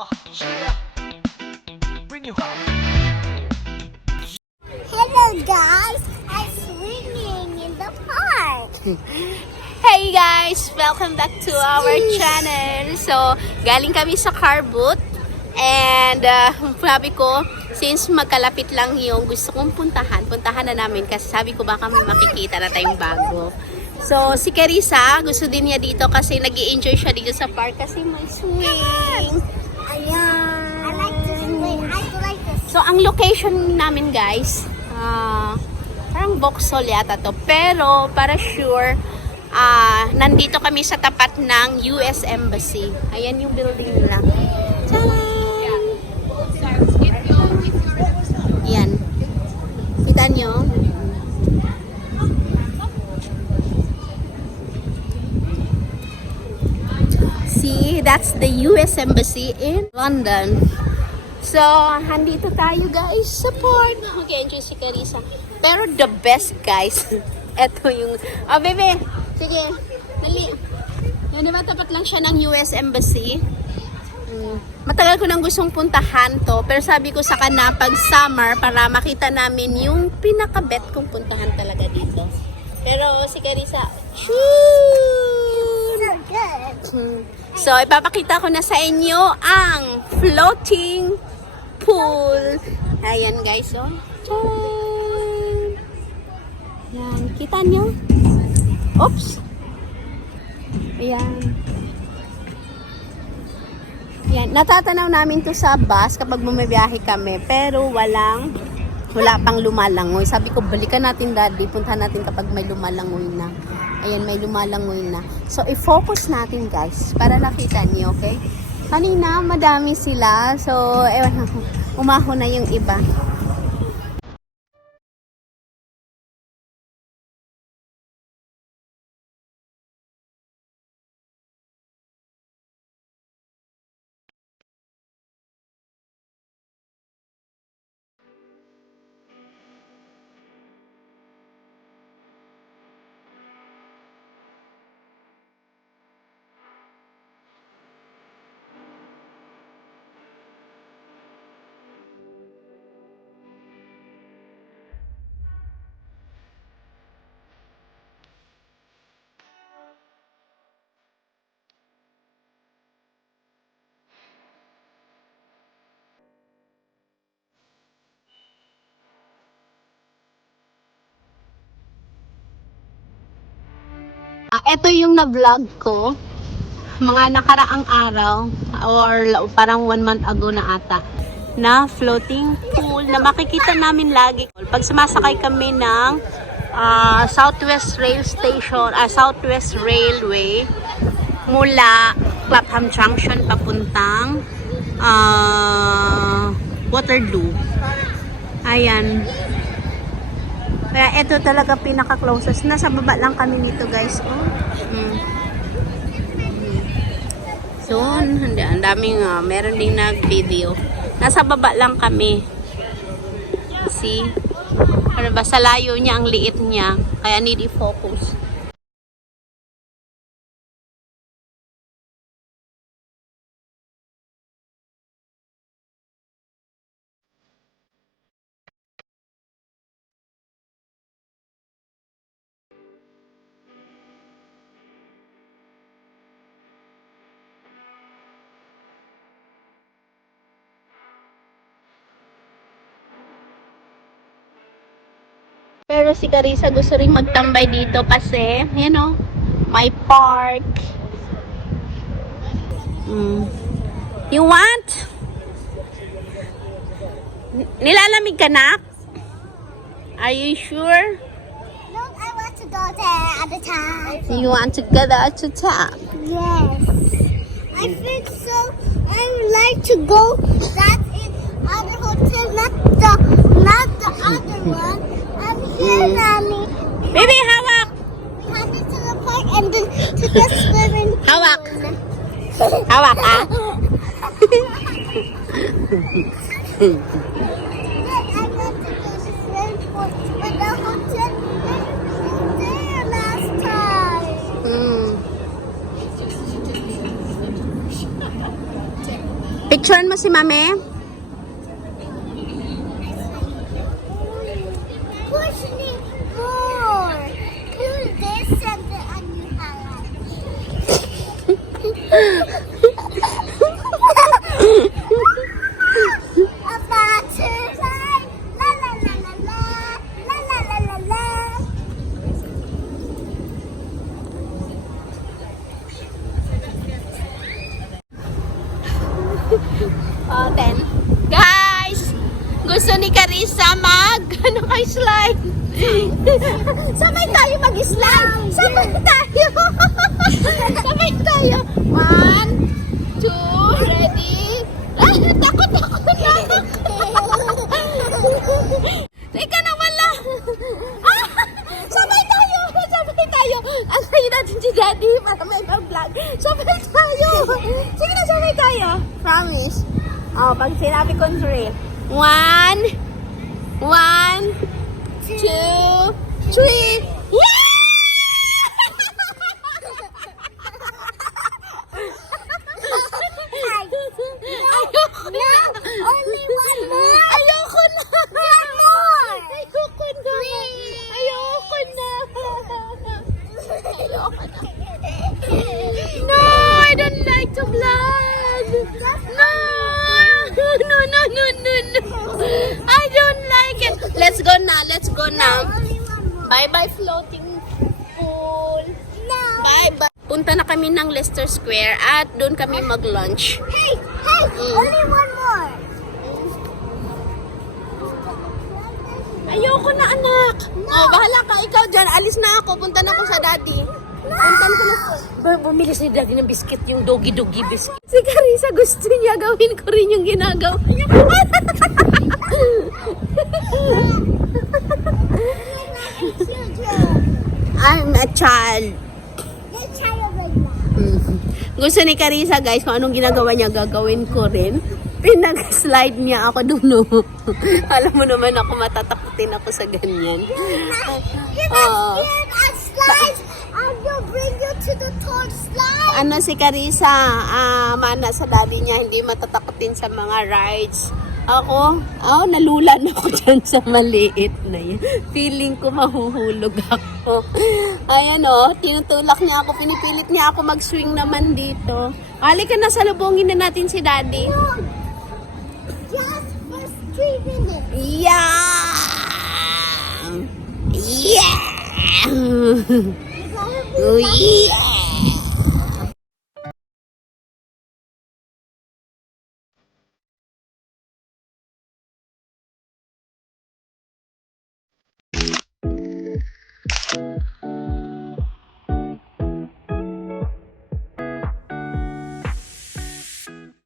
Yeah. Bring you home. Hello guys, I'm swimming in the park. Hey guys! Welcome back to our channel. So, galing kami sa car boot. And, sabi ko, since magkalapit lang yung gusto kong puntahan na namin kasi sabi ko baka may makikita na tayong bago. So, si Carissa, gusto din niya dito kasi nag-i-enjoy siya dito sa park kasi may swing. Ayan. I like to swim. I like to So, ang location namin guys, parang Vauxhall yata to. Pero, para sure, nandito kami sa tapat ng US Embassy. Ayan yung building nila. Tcharam! Yan. Kita nyo? See, that's the US Embassy in London. So, handito tayo guys sa port. Okay, enjoy si Carissa. Pero the best guys, eto yung... Oh, bebe! Sige, dali. Yan, diba tapat lang siya ng US Embassy? Matagal ko nang gustong puntahan to, pero sabi ko sa kanya pag summer para makita namin yung pinaka-bet kong puntahan talaga dito. Pero si Carissa, so good. So, ipapakita ko na sa inyo ang floating pool. Ayan guys, oh. Tcharam! Yan, kita nyo? Oops! Ayan. Yan, natatanaw namin to sa bus kapag bumibiyahe kami, pero wala pang lumalangoy. Sabi ko, balikan natin daddy, punta natin kapag may lumalangoy na. Ayan, may lumalangoy na. So, i-focus natin guys, para nakita niyo, okay? Kanina, madami sila. So, umahon na yung iba. Ito yung na-vlog ko mga nakaraang araw or parang 1 month ago na ata na floating pool na makikita namin lagi pag sumasakay kami ng Southwest Rail Station, Southwest Railway mula Clapham Junction papuntang Waterloo. Ayan. Kaya ito talaga pinaka-closest. Nasa baba lang kami nito guys. Oh. So, ang daming, meron ding nag-video. Nasa baba lang kami. See? Ano ba, sa layo niya, ang liit niya. Kaya need i-focus. Pero si Carissa gusto rin magtambay dito kasi, you know, may park. You want? Nilalamig ka na? Are you sure? No, I want to go there at the time. You want to go there to top? Yes. I think so. I would like to go that in other hotel, not the other one. I'm here, Mommy. Baby, hawak! We have it to the park and then to the swimming pool. Hawak! Hawak, ah! I went to the swimming pool with the hotel there last time. Picturean mo si Mami. Push me more. Do this and the onion highlight. A butterfly. La la la la la. La la la la la. Oh, 10. Guys! Gusto ni Carissa ano kay slide? Sabay tayo mag-slide! Sabay tayo! Sabay tayo! 1, 2, ready? Ay, takot ako na! Teka na, wala! Ah, sabay tayo! Sabay tayo! Antayin natin si Daddy para may vlog. Sabay tayo! Sige na, sabay tayo! Promise. Oh, pag sinabi ko 3. 1, 2, 3. Yeah! Ayoko na! Only one more. Ayoko na! One more. Ayoko na! Ayoko na! Ayoko na! No! I don't like to vlog! No! No, no, no, no, no! I don't like it! Let's go now! Let's go now! Only one more. Bye-bye floating pool! No. Bye-bye! Punta na kami ng Leicester Square at doon kami mag-lunch. Hey, hey, only one more. Ayoko na, anak. Oh, bahala ka. Ikaw dyan. Alis na ako. Punta na ako sa daddy. Punta ko na. Bumili si daddy ng biscuit, yung doggy-doggy biscuit. Si Carissa gusto niya gawin ko rin yung ginagawa niya. I'm a child. Let's try it right now. Gusto ni Carissa, guys, kung anong ginagawa niya, gagawin ko rin. Pinag-slide niya ako doon, no? Alam mo naman ako, matatakutin ako sa ganyan. You're not scared of slides. I will bring you to the third slide. Ano si Carissa, mana sa daddy niya, hindi matatakutin sa mga rides. Ako, nalulan ako dyan sa maliit na yan. Feeling ko mahuhulog ako. Ayan tinutulak niya ako, pinipilit niya ako mag-swing naman dito. Halika na, salubungin na natin si daddy. Just for 3 minutes. Yeah! Yeah! Oh, yeah!